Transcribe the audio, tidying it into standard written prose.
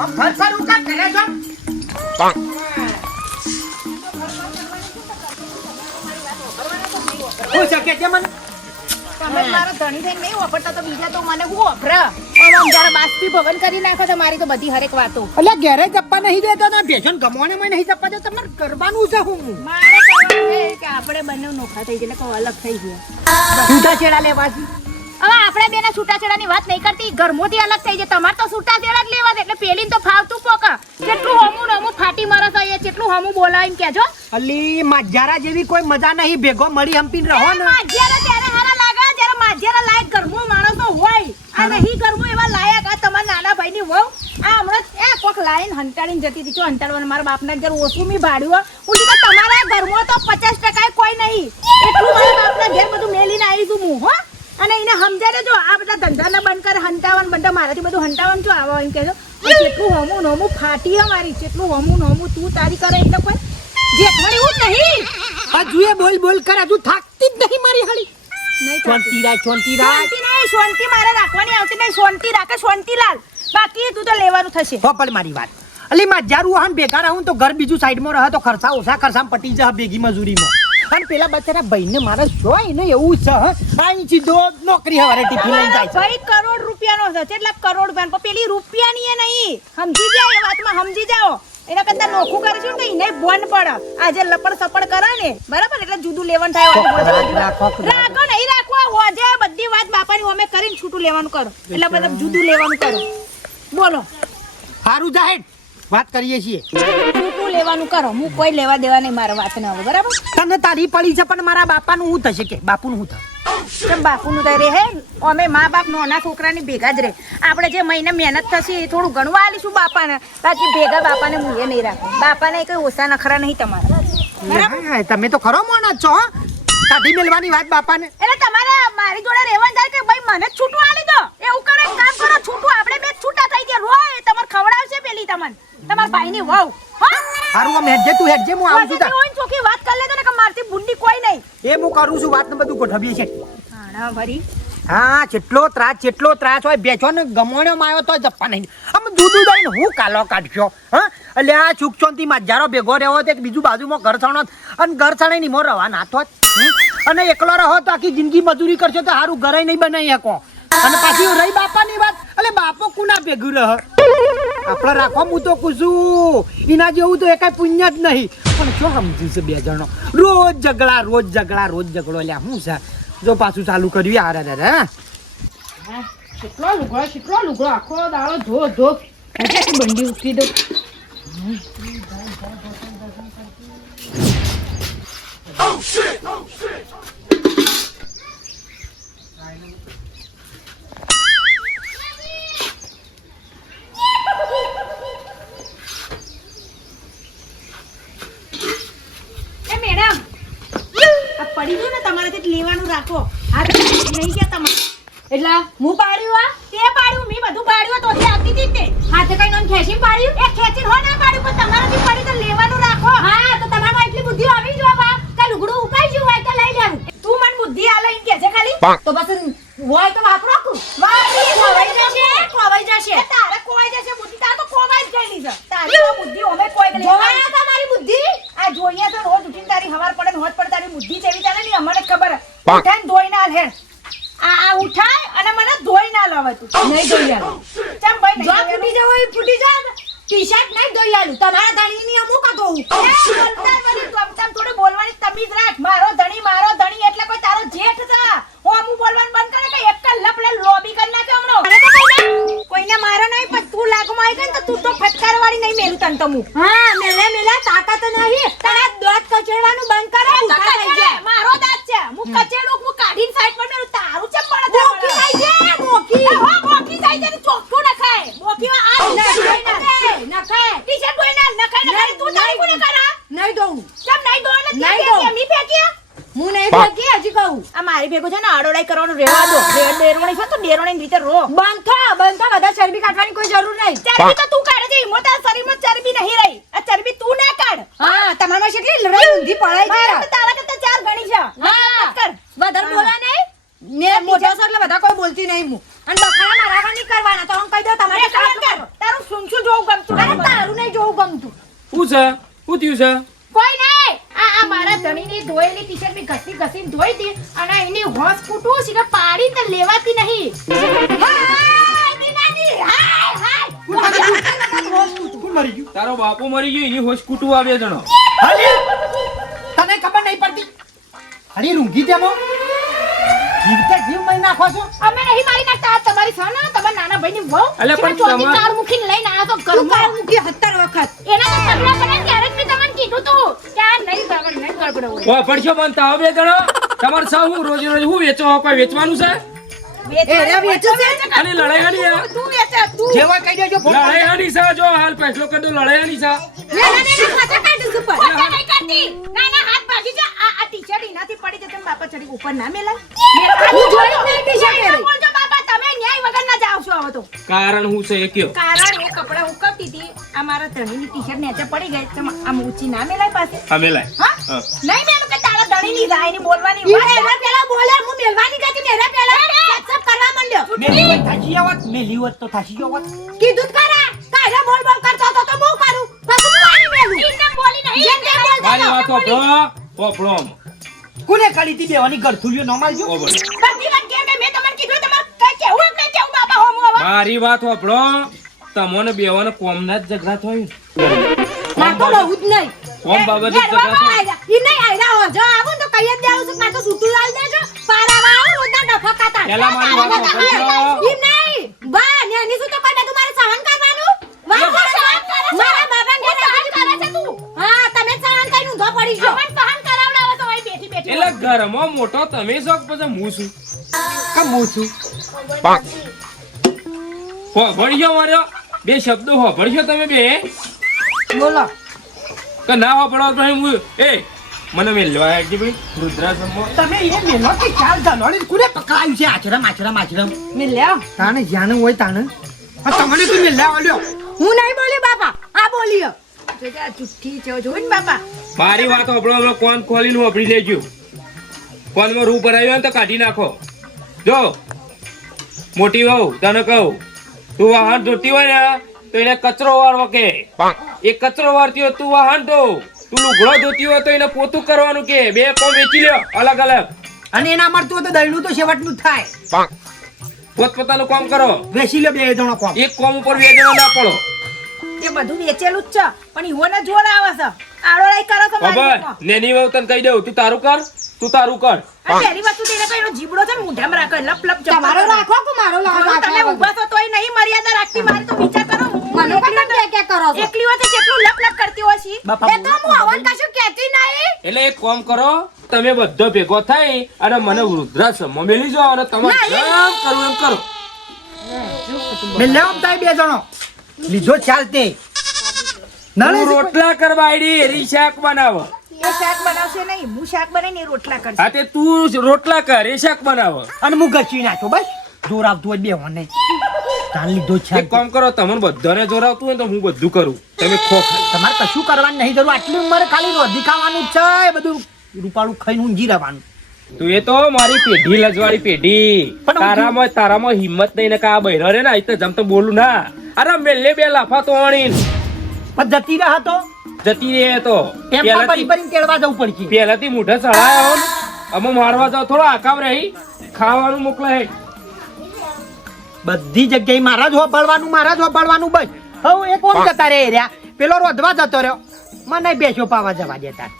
ફર ફર ઉકા કરે છો હું શકે છે મને તમે મારો ધણી થઈને નહીં વાપરતા તો બીજા તો મને હું વાપરે આમ જરા બાસ્પી ભવન કરી નાખો તો મારી તો બધી હરેક વાતો એટલે ઘેરે ચપ્પા નહીં દેતો ને ભેજન ગમવાને માં નહીં ચપ્પા દે તમારે કરવાનું છે હું મારે કરવાનું છે કે આપણે બંને નોખા થઈ જઈને કોઈ અલગ થઈ ગયા છૂટા છેડા લેવાથી હવે આપણે બેના છૂટાછેડાની વાત નહીં કરતી ઘરમોથી અલગ થઈ જાય તમારે તો છૂટાછેડા જ લેવા છે એટલે પેલીને તો ફાવતું પોકા જેટલું હમું ને હમું ફાટી મરસ આઈએ જેટલું હમું બોલાવીને કહેજો અલી માજારા જેવી કોઈ મજા નહીં ભેગો મળી હંપીને રહો ને માજ્યારા ત્યારે હારા લાગે જ્યારે માજ્યારા લાયક ઘરમો માણસો હોય આ નહીં ઘરમો એવા લાયક આ તમારા નાના ભાઈની વહુ આ હમણાં એ કોક લાઈન હંટાડીને જતી હતી જો હંટાડવાનું મારા બાપના ઘર ઓછું મી ભાડ્યું હું કે તમારા ઘરમાં તો 50% કોઈ નહીં એટલું મારા બાપના ઘર બધું મેલીને આવી છું હું હો અને એને સમજાડે જો આ બધા ધંધાને બંધ કર હંટાવન બંધ મારાથી બધું હંટાવન જો આવો એમ કહેજો જેટલું હમું નોમું ફાટી અમારી જેટલું હમું નોમું તું તારી કરે એટલે કોઈ જેઠાણી હું નહીં હજુ બોલ બોલ કર હજુ થાકતી જ નહીં મારી હળી નહીં શાંતિ રાખ શાંતિ રાખ શાંતિ નહીં શાંતિ મારે રાખવાની આવતી નહીં શાંતિ રાખે શાંતિલાલ બાકી તું તો લેવાનું થશે હો પણ મારી વાત અલી માજારું હાન ભેગા રહું તો ઘર બીજું સાઈડમાં રહે તો ખર્ચા ઓછા ખર્ચામાં પટી જાય ભેગી મજૂરીમાં અને પેલા બચારા ભાઈને મારા જોઈ ને એવું છે આઈ સીધો નોકરી હવારે ટિફિન લઈને જાય છે ભાઈ કરોડ રૂપિયાનો છે કેટલા કરોડ રૂપિયાનો પણ પેલી રૂપિયાની એ નહીં સમજી જાઓ એ વાતમાં સમજી જાઓ એના કરતા નોખું કરે છે ને એને બોન પડે આજે લપડ સપડ કરે ને બરાબર એટલે જુદું લેવાનું થાય રાખો નહીં રાખવા હોજે બધી વાત બાપાની અમે કરીને છૂટું લેવાનું કરો એટલે બધા જુદું લેવાનું કરો બોલો સારું જાહેર વાત કરીએ છીએ છૂટું લેવાનું કરો હું કોઈ લેવા દેવા નહીં મારા વાત ને હવે બરાબર તને તારી પડી છે પણ મારા બાપાનું શું થશે કે બાપુનું શું થશે કેમ બાપુનું તો રે હે અમે મા બાપ નાના છોકરાની ભેગા જ રે આપણે જે મહિને મહેનત થશે એ થોડું ઘણું આલીશું બાપાને બાકી ભેગા બાપાને મુએ નહીં રાખો બાપાને કઈ ઓછા નખરા નહીં તમારા તમે તો ખરો મોણા છો કાઢી મેલવાની વાત બાપાને એટલે તમારે મારી જોડે રહેવાનું થાય કે ભાઈ મને જ છૂટું આલી દો એવું કરે કામ કરો છૂટું આપણે બે છૂટા થઈ ગયા રોય તમાર ખવડાવશે પેલી તમને તમાર ભાઈની વહુ હા હારું આમ હેડજે તું હેડજે હું આવું છું ઓય ચોકી વાત કરી લેજો ને કે મારથી બુંડી કોઈ નહીં એ હું કરું છું વાત ને બધું ગોઠવીએ છે હાણા ભરી હા જેટલો ત્રાસ હોય બેચો ને ગમણ્યો માયો તો જપ્પા નહીં આમ દૂધું દઈને હું કાલો કાઢ્યો હા એટલે આ સુખ શાંતિ માજારો ભેગો રહેવો તો એક બીજું બાજુમાં ઘર છાણો અને ઘર છાણે ની મો રવા નાથો અને એકલો રહો તો આખી જિંદગી મજૂરી કરશો તો સારું ઘરે નહીં બનાવી શકો અને પાછી રહી બાપાની વાત એટલે બાપો કુના ભેગું રહ આપણે રાખો હું તો કુછું એના જેવું તો એકાય પુણ્ય જ નહીં પણ શું સમજ્યું છે બે જણો રોજ ઝઘડો લ્યા શું છે જો પાછું ચાલુ કર્યું યાર દાદા કેટલો લુગડો આખો દાડો ધો હજી બંડી ઉઠી દો પડી ગયું ને તમારાથી લેવાનું રાખો આ નહીં ગયા તમારે એટલે હું પાડ્યું આ તે પાડ્યું મેં બધું પાડ્યું તો આવતી હતી તે હાથે કઈ નોન ખેંચીને પાડ્યું એ ખેંચીને હો ના પાડ્યું પણ તમારાથી પડી તો લેવાનું રાખો હા તો તમારમાં એટલી બુદ્ધિ આવી જો બા કે લુગડું ઉકાઈ ગયું હોય તો લઈ લેવું તું મને બુદ્ધિ આલે એમ કે છે ખાલી તો બસ હોય તો વાપરો ખોવાઈ જશે તારે ખોવાઈ જશે બુદ્ધિ તાર તો ખોવાઈ જ ગયેલી છે તારી બુદ્ધિ અમે કોઈ ગઈ જોયા તમારી બુદ્ધિ આ જોઈએ તો રોજ ઉઠીને તારી હવાર પડે ને હોજ પડે તારી બુદ્ધિ જેવી ચાલે ને અમને ખબર ઉઠાઈને ધોઈ ના લે આ ઉઠાય અને મને ધોઈ ના લાવે તું નહીં ધોઈ આલો ચમ ભાઈ જો ફૂટી જાવ એ ફૂટી જા ટી-શર્ટ નહીં ધોઈ આલું તમારા ધણીની અમુક આ ધોઉં બોલતા વળી તમ થોડી બોલવાની તમીજ રાખ મારો ધણી એટલે કોઈ તારો જેઠ છે હું અમુ બોલવાનું બંધ કરે કે એક લપલે લોબી કરી નાખે હમણો કોઈને મારો નહીં પણ તું લાગમાં આવી ગઈ તો તું તો ફટકારવાળી નહીં મેલું તન તમુ હા મેલે તાકાત નહીં તારા દાંત કચેડવાનું બંધ કરે ઉઠા થઈ જાય મારો દાંત છે હું કચેડું હું કાઢીને સાઈડ પર મેલું તારું છે પણ મોકી થઈ જાય મોકી થઈ જાય ચોખ્ખું નખાય મોકીમાં આ નખાય ટી-શર્ટ બોઈના નખાય તું તારી કોને કરા નહીં દઉં કેમ નહીં દો એટલે નહીં મી ફેંક્યા હું નહીં ફેંકી હજી કહું આ મારી ભેગો છે ને આડોડાઈ કરવાનું રહેવા દો ડેરોણી છે તો ડેરોણી રીતે રો બંધા બધા ચરબી કાઢવાની કોઈ જરૂર નહીં ચરબી તો તું કાઢે છે મોટા શરીરમાં ચરબી નહીં રહી આ ચરબી તું ના કાઢ હા તમારમાં કેટલી લડાઈ ઊંધી પડાઈ છે તારા કરતા ચાર ગણી છે હા કર વધારે બોલા નહીં ને મોટો છે એટલે બધા કોઈ બોલતી નહીં હું અને બખાડા મારા નહીં કરવાના તો હું કહી દઉં તમારે કામ કર તારું શું જોઉં ગમે નહીં જોવું ગમતું. શું છે? શું થયું છે? કોઈ નહીં. આ મારા ધણીની ધોયેલી ટી-શર્ટ મેં ઘસીને ધોઈ હતી અને એની હોશ કૂટું છે કે પાડી તો લેવાતી નહીં. હાય, દીનાજી, હાય, હાય. કોણ મરી ગયું? તારો બાપો મરી ગયો એની હોશ કૂટું આવે જણો. અરે, તને ખબર નહીં પડતી? અરે રૂંગી તેમાં જીવતે જીવ મરી નાખો છો. અમે નહીં મારી નાખતા. આ તમારી છે ને, તમારા નાના ભાઈની વહુ. અલે પણ ચોથી તમાર- તાર મૂકીને લઈને આવ્યા તો ઘરમાં. મૂકી 17 વખત. એના તો સગડા પડ્યા ત્યારે જ મેં તમને કીધું તું કે આ નહીં બરાબર નહીં ગડબડ હોય. ઓ પડશો બનતા હવે જણો. તમારે સૌ હું રોજ રોજ હું વેચો કોઈ વેચવાનું છે? અને લડાઈ હાની આ? તું વેચે, તું. જે હોય કહી દેજો. ફોન લડાઈ કરી. હાની છે? જો હાલ ફેસલો કરી દો. લડાઈ હાની છે? ખોટા નહીં કરતી. ના, ના, હાથ ભાગી જા. આ ટી-શર્ટ એનાથી પડી જશે ને બાપા ચડી ઉપર ના મેલાય. હું જોઈ જ નહીં ટી-શર્ટ પહેરી. બોલજો બાપા, તમે ન્યાય વગર ના જાવ છો હવે તો. કારણ હું છે એ કયો? કારણ એ કપડાં ઉકળતી હતી. આ મારા ધણીની ટી-શર્ટ નીચે પડી ગઈ. તમે આમ ઊંચી ના મેલાય પાસે. અમે લાય. હા? હા. નહીં મેલું કે તારા ધણીની જાય ને બોલવાની વાત. મેરા પેલા બોલે, હું મેલવાની જતી મેરા પેલા. WhatsApp કરવા માંડ્યો. મેલી હોત થાચી આવત, મેલી હોત તો થાચી આવત. કીધું જ ખરા. કાયરા બોલ બોલ કરતો હતો તો હું કરું. પછી હું આની મેલું. ઇન્ને બોલી નહીં. જેમ તેમ બોલતો મારી હતો. વાત ઓપડો. ઓપડો. કોને કાઢી હતી બેવાની ગરથુલીઓ ન મારજો? ઓપડો. બધી વાત કેમ કે મેં તમને કીધું તમારે કઈ કેવું જ નહીં કેવું બાપા હોમું હવે. મારી વાત ઓપડો. તમને બેવાનો કોમના જ ઝઘડા થયો. માર તો રહું જ નહીં. કોમ બાબતે જ ઘેરવા ઝઘડા થયો. આયરા. ઈ નહીં આયરા હો. જો આવું ને તો કઈ જ દેવું છું. માર તો છૂટું લાલ દેજો. પારાવા આવું રોજના ડફા ખાતા. પેલા મારી વાત સાંભળજો. ઈ નહીં. બા ને એની શું તો કોઈ બધું મારે સહન કરવાનું? વાહ, સહન કરે છે. મારા બાબાને ઘરે સહન કરે છે તું. હા, તમે સહન કરીને ઊંધો પડી ગયો. સહન કરાવડાવો તો અહીં બેઠી બેઠી. એટલે ઘરમાં મોટો તમે છો કે પછી હું છું? કમું છું. હોભળ્યો માર્યો બે શબ્દો હોભળ્યો તમે બે બોલો. કે ના હોભળો તો હું એ મને મેલવા આવજે ભાઈ રુદ્રાશ્રમમાં. તમે એ મેલો કે ચાલ ધનોડી કોને પકડાયું છે? આચરમ. મેં લ્યો. તાને જ્યાં હોય તાને. આ તમને તું મેલ્યા વાળ્યો. હું નહીં બોલી બાપા. આ બોલ્યો. જોજે આ ચુઠ્ઠી છે જોઈ ને બાપા. મારી વાત હોભળો. હમણાં કોન ખોલીને હોભળી લેજો. કોનમાં રૂ ભરાયું હોય ને તો કાઢી નાખો. જો મોટી વહુ તને કહું, તું વાહન ધોતી હોય ને તો એને કચરો વાળવો કે. એ કચરો વાળતી હોય તું વાહન ધો. તું લુગડો ધોતી હોય તો એને પોતું કરવાનું કે. બે કોમ વેચી લ્યો અલગ અલગ. અને એના મળતું હોય તો દળનું તો છેવટનું જ થાય. પોતપોતાનું કામ કરો. વેચી લો બે જણો કોમ. એક કોમ ઉપર બે જણા ના પડો. એ બધું વેચેલું જ છે પણ ઈવોને જોર આવે છે. આડોળાઈ કરો છો મારી બાબા ઉપર. નેની વહુ તને કહી દઉં, તું તારું કર, તું તારું કર. આ પહેલી વસ્તુ તો એને કહ્યું, એનો જીબડો છે ને મોઢામાં રાખો, લપ લપ જપા તમારો કરો. રાખો કે મારો બોલો, તમે ઊભા છો તોય નહીં મર્યાદા રાખતી. મારે તો વિચાર કરો. મને પણ તમે કે કરો છો એકલી હોય તો જેટલું લપ લપ કરતી હોય છે. બાપા એ તો હું આવન કશું કહેતી નહીં. એટલે એક કામ કરો, તમે બધો ભેગો થઈ અને મને વૃદ્ધાશ્રમમાં મેલી જાઓ અને તમારે જેમ કરવું એમ કરો. મેલ્યા આમ બે જણો લીધો ચાલતે. તું રોટલા કરવા આઈડી એરી શાક બનાવ. એ શાક બનાવશે નહીં, હું શાક બનાવીને એ રોટલા કરશે. હા તે તું જ રોટલા કર, એ શાક બનાવ. અને હું ગચી નાખ્યો બસ. જોર આવતું હોય બે મને. તાન લીધો એક ચાલતે. કામ કરો, તમને બધાને જોર આવતું હોય ને તો હું બધું કરું, તમે ખો ખાલી. તમારે કશું કરવાનું નહીં જરૂર. આટલી ઉંમરે ખાલી રોધી ખાવાનું જ છે. એ બધું રૂપાળું ખાઈને ઊંઘી રહેવાનું. તું એ તો મારી પેઢી લજવાળી પેઢી. પણ હું તારામાં હિંમત નહીં ને કા બૈરો રે ને એટલે જમ તો બોલું ના. અરે મેલે બે લાફા તો અણીન પણ જતી રહ્યા તો જતી રહે તો એમ પહેલાથી પરી તેડવા જવું પડશે. પહેલાથી મોઢે ચડાયો ને અમે મારવા જાવ થોડો આકામ રહી ખાવાનું મોકલાય. બધી જગ્યાએ મારા જ હોપાડવાનું બસ. હવે એક ઓમ જતા રે રહ્યા. પેલો રોધવા જતો રહ્યો. મને બેસો પાવા જવા દેતા.